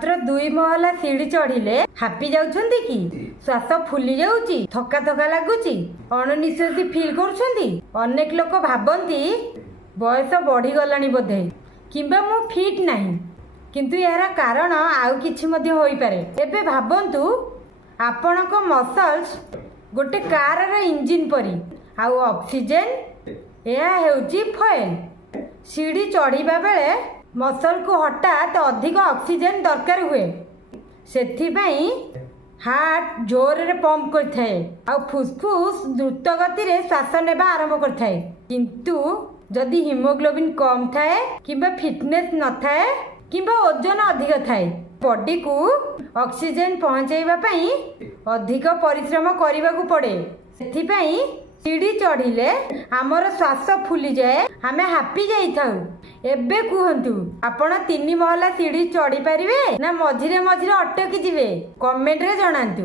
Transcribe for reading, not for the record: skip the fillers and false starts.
मात्र 2 महला सीढ़ी चढ़िले हापी जाउछंती कि श्वास फुली जाउची थका थका लागुची अणनिश्वासी फील करुछंती। अनेक लोक भाबंती बयस बढ़ी गलानी बोधे किंबा मु फिट नाही किंतु यार कारण आउ किछि मध्ये होई पारे। एबे भाबंतु आपणक मसल्स गोटे कार रे इंजिन परी आउ ऑक्सीजन यह हेउची फॉयल। सीढ़ी चढ़िबा बेले मसल को हठात अधिक ऑक्सीजन दरकार हुए सेथिपाई हार्ट जोर रे पंप करथाए आ फुसफुस द्रुत गति रे श्वास नेबा आरंभ करथाए। किंतु जदि हीमोग्लोबिन कम थाए किंबा फिटनेस न थाए किंबा ओजन अधिक थाए बॉडी को ऑक्सीजन पहुंचाइबा पई अधिक परिश्रम करने को पड़े। सेथिपाई सीढ़ी चढ़िले आमर श्वास फुली जाए आमे हापी जाई थाउ। एबे कुहंतु आपण 3 महला सीढ़ी चढ़ी पारिबे ना मझिरे मझिरे अटकी जिवे कमेंट रे जणांतु।